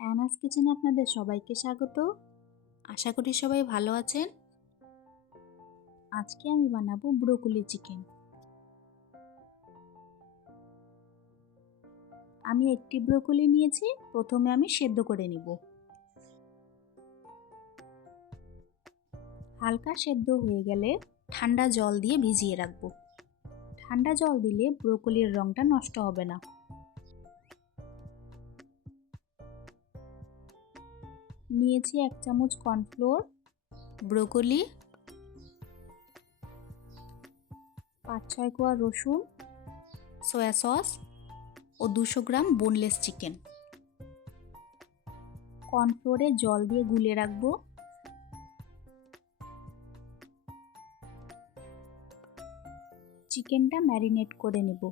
অ্যানাস কিচেনে আপনাদের সবাইকে স্বাগত। আশা করি সবাই ভালো আছেন। আজকে আমি বানাবো ব্রোকলি চিকেন। আমি একটি ব্রোকলি নিয়েছি, প্রথমে আমি সেদ্ধ করে নিব। হালকা সেদ্ধ হয়ে গেলে ঠান্ডা জল দিয়ে ভিজিয়ে রাখবো। ঠান্ডা জল দিলে ব্রোকলির রঙটা নষ্ট হবে না। নিয়েছি 1 চামচ কর্নফ্লোর, ব্রোকলি, 5-6 কোয়া রসুন, সয়া সস ও 200 গ্রাম বোনলেস চিকেন। কর্নফ্লোরে জল দিয়ে গুলে রাখবো। চিকেনটা ম্যারিনেট করে নেব।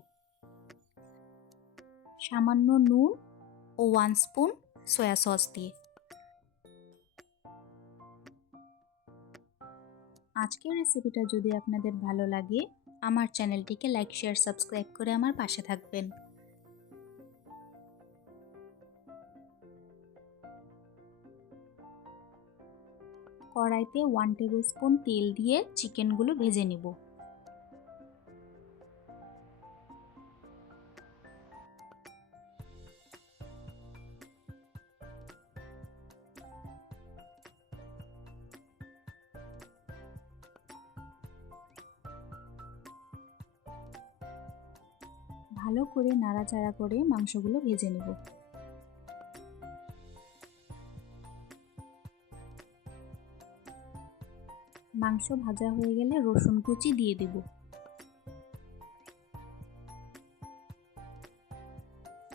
সামান্য নুন ও 1 স্পুন সয়া সস দিয়ে। আজকের রেসিপিটা যদি আপনাদের ভালো লাগে, আমার চ্যানেলটিকে লাইক, শেয়ার, সাবস্ক্রাইব করে আমার পাশে থাকবেন। কড়াইতে 1 টেবিল স্পুন তেল দিয়ে চিকেনগুলো ভেজে নেব। ভালো করে নাড়াচাড়া করে মাংসগুলো ভেজে নেব। মাংস ভাজা হয়ে গেলে রসুন কুচি দিয়ে দেব।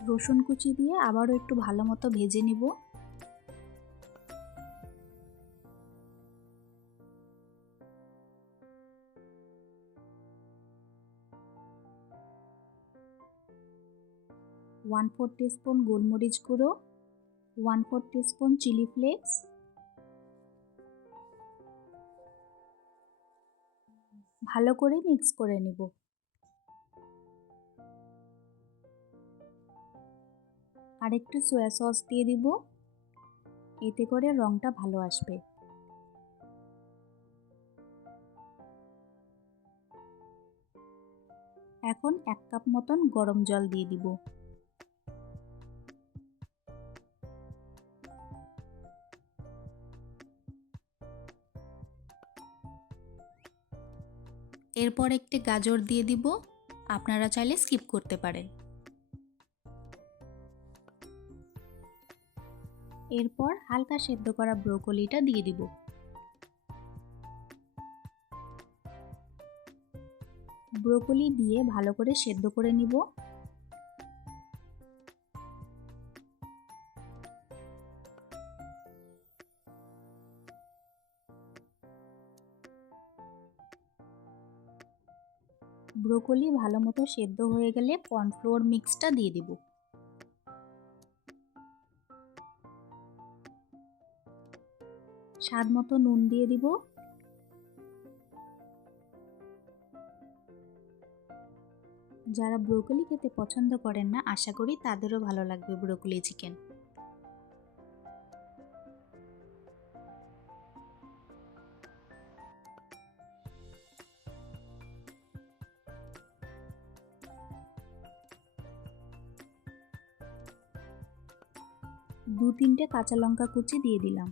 রসুন কুচি দিয়ে আবারও একটু ভালো মতো ভেজে নেব। ওয়ান 4 টিস্পুন গোলমরিচ গুঁড়ো, 1/4 টিস্পুন চিলি ফ্লেক্স, ভালো করে মিক্স করে নেব। আর একটু সয়া সস দিয়ে দিব, এতে করে রংটা ভালো আসবে। এখন 1 কাপ মতন গরম জল দিয়ে দিব। এরপর একটি গাজর দিয়ে দিব, আপনারা চাইলে স্কিপ করতে পারেন। এরপর হালকা সেদ্ধ করা ব্রোকলিটা দিয়ে দিব। ব্রোকলি দিয়ে ভালো করে সেদ্ধ করে নিব। ব্রোকলি ভালো মতো সেদ্ধ হয়ে গেলে কর্নফ্লোর মিক্সটা দিয়ে দিব। স্বাদ মতো নুন দিয়ে দিব। যারা ব্রোকলি খেতে পছন্দ করেন না, আশা করি তাদেরও ভালো লাগবে ব্রোকলি চিকেন। দু 3টে কাঁচা লঙ্কা কুচি দিয়ে দিলাম।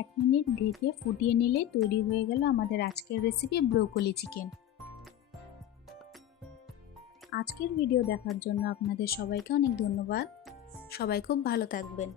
এক মিনিট ঢেকে ফুটিয়ে নিলে তৈরি হয়ে গেল আমাদের আজকের রেসিপি ব্রোকলি চিকেন। আজকের ভিডিও দেখার জন্য আপনাদের সবাইকে অনেক ধন্যবাদ। সবাই খুব ভালো থাকবেন।